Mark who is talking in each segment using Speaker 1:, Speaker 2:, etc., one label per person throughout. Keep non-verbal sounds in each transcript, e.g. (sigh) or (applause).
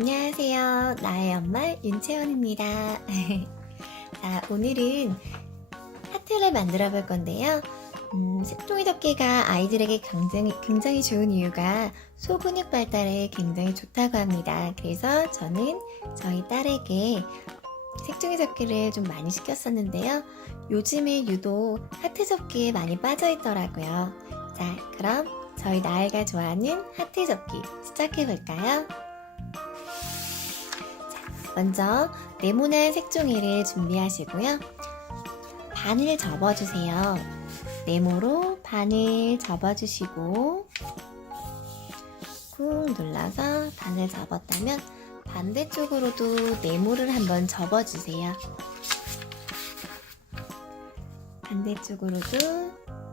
Speaker 1: 안녕하세요. 나의 엄마 윤채원입니다. 자, (laughs) 오늘은 하트를 만들어 볼 건데요. 음, 색종이 접기가 아이들에게 굉장히, 굉장히 좋은 이유가 소근육 발달에 굉장히 좋다고 합니다. 그래서 저는 저희 딸에게 색종이 접기를 좀 많이 시켰었는데요. 요즘에 유독 하트 접기에 많이 빠져 있더라고요. 자, 그럼 저희 나이가 좋아하는 하트 접기 시작해 볼까요? 먼저 네모난 색종이를 준비하시고요. 반을 접어주세요. 네모로 반을 접어주시고 꾹 눌러서 반을 접었다면 반대쪽으로도 네모를 한번 접어주세요. 반대쪽으로도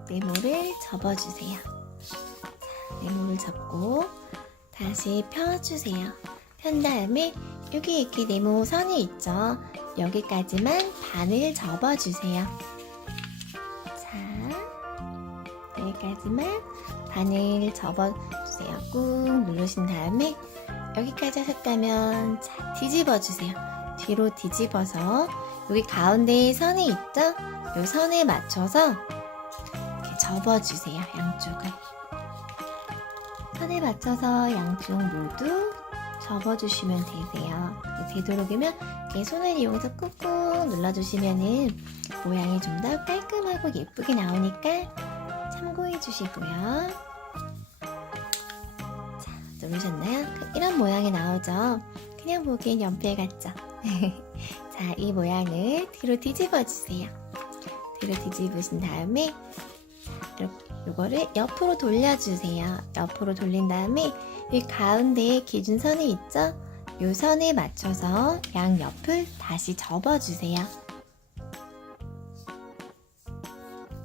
Speaker 1: 네모를 접어주세요. 자, 네모를 접고 다시 펴주세요. 편 다음에 여기 이렇게 네모 선이 있죠. 여기까지만 반을 접어주세요. 자, 여기까지만 반을 접어주세요. 꾹 누르신 다음에 여기까지 하셨다면 자, 뒤집어주세요. 뒤로 뒤집어서 여기 가운데에 선이 있죠? 이 선에 맞춰서 이렇게 접어주세요. 양쪽을. 선에 맞춰서 양쪽 모두 접어주시면 되세요. 되도록이면 이렇게 손을 이용해서 꾹꾹 눌러주시면은 모양이 좀 더 깔끔하고 예쁘게 나오니까 참고해 주시고요. 자, 누르셨나요? 그 이런 모양이 나오죠? 그냥 보기엔 연필 같죠? (laughs) 자, 이 모양을 뒤로 뒤집어 주세요. 뒤로 뒤집으신 다음에 이렇게 이거를 옆으로 돌려주세요. 옆으로 돌린 다음에 이 가운데에 기준선이 있죠? 이 선에 맞춰서 양 옆을 다시 접어주세요.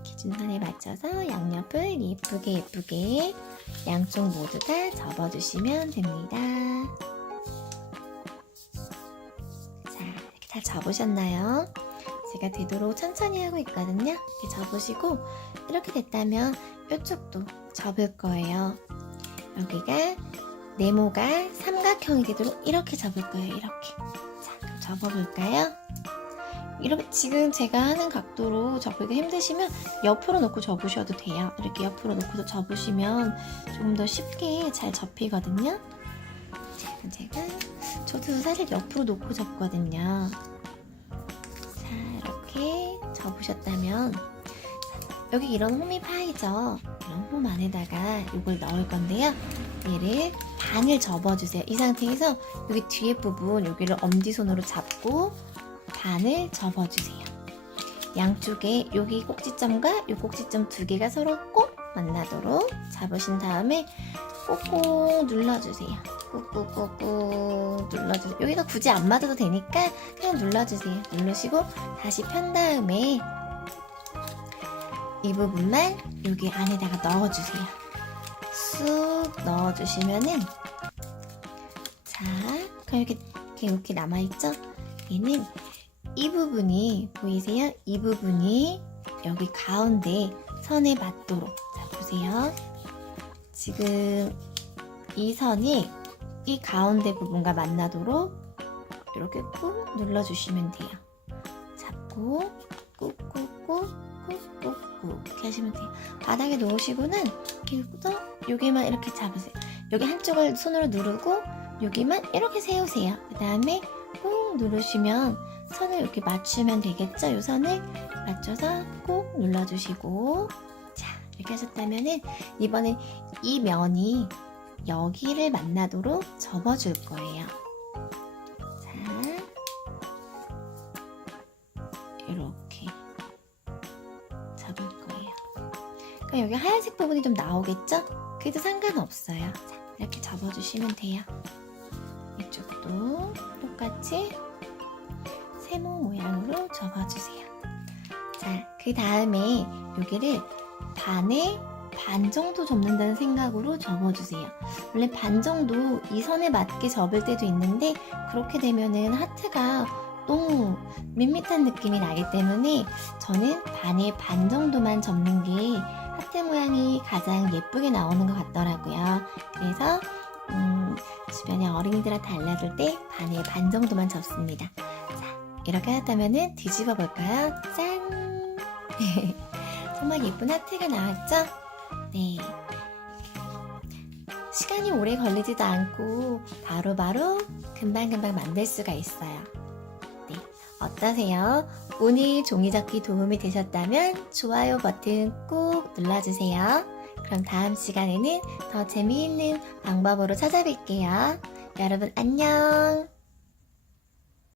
Speaker 1: 기준선에 맞춰서 양옆을 예쁘게 예쁘게 양쪽 모두 다 접어주시면 됩니다. 자, 이렇게 다 접으셨나요? 제가 되도록 천천히 하고 있거든요. 이렇게 접으시고 이렇게 됐다면 이쪽도 접을 거예요. 여기가 네모가 삼각형이 되도록 이렇게 접을 거예요. 이렇게. 자, 접어볼까요? 이렇게 지금 제가 하는 각도로 접기가 힘드시면 옆으로 놓고 접으셔도 돼요. 이렇게 옆으로 놓고서 접으시면 조금 더 쉽게 잘 접히거든요. 자, 제가 저도 사실 옆으로 놓고 접거든요. 자, 이렇게 접으셨다면 여기 이런 홈이 파이죠. 이런 홈 안에다가 이걸 넣을 건데요. 얘를 반을 접어주세요. 이 상태에서 여기 뒤에 부분 여기를 엄지손으로 잡고 반을 접어주세요. 양쪽에 여기 꼭지점과 이 꼭지점 두 개가 서로 꼭 만나도록 잡으신 다음에 꼭꼭 눌러주세요. 꾹꾹꾹꾹 눌러주세요. 여기가 굳이 안 맞아도 되니까 그냥 눌러주세요. 누르시고 다시 편 다음에 이 부분만 여기 안에다가 넣어주세요. 쑥 넣어주시면은 자, 이렇게, 이렇게 남아있죠? 얘는 이 부분이 보이세요? 이 부분이 여기 가운데 선에 맞도록 자 보세요. 지금 이 선이 이 가운데 부분과 만나도록 이렇게 꾹 눌러주시면 돼요. 잡고 꾹꾹꾹 꾹꾹꾹 이렇게 하시면 돼요. 바닥에 놓으시고는 이렇게 또 여기만 이렇게 잡으세요. 여기 한쪽을 손으로 누르고 여기만 이렇게 세우세요. 그 다음에 꾹 누르시면 선을 이렇게 맞추면 되겠죠? 이 선을 맞춰서 꾹 눌러주시고 자 이렇게 하셨다면은 이번엔 이 면이 여기를 만나도록 접어줄 거예요. 자 이렇게 여기 하얀색 부분이 좀 나오겠죠? 그래도 상관없어요. 자, 이렇게 접어주시면 돼요. 이쪽도 똑같이 세모 모양으로 접어주세요. 자, 그 다음에 여기를 반에 반 정도 접는다는 생각으로 접어주세요. 원래 반 정도 이 선에 맞게 접을 때도 있는데 그렇게 되면은 하트가 너무 밋밋한 느낌이 나기 때문에 저는 반에 반 정도만 접는 게 하트 모양이 가장 예쁘게 나오는 것 같더라고요. 그래서 음, 음, 주변에 어린이들한테 알려줄 때 반에 반 정도만 접습니다. 자, 이렇게 하다면은 뒤집어 볼까요? 짠! (laughs) 정말 예쁜 하트가 나왔죠? 네. 시간이 오래 걸리지도 않고 바로바로 금방금방 만들 수가 있어요. 네. 어떠세요? 오늘 종이접기 도움이 되셨다면 좋아요 버튼 꼭 눌러주세요. 그럼 다음 시간에는 더 재미있는 방법으로 찾아뵐게요. 여러분 안녕!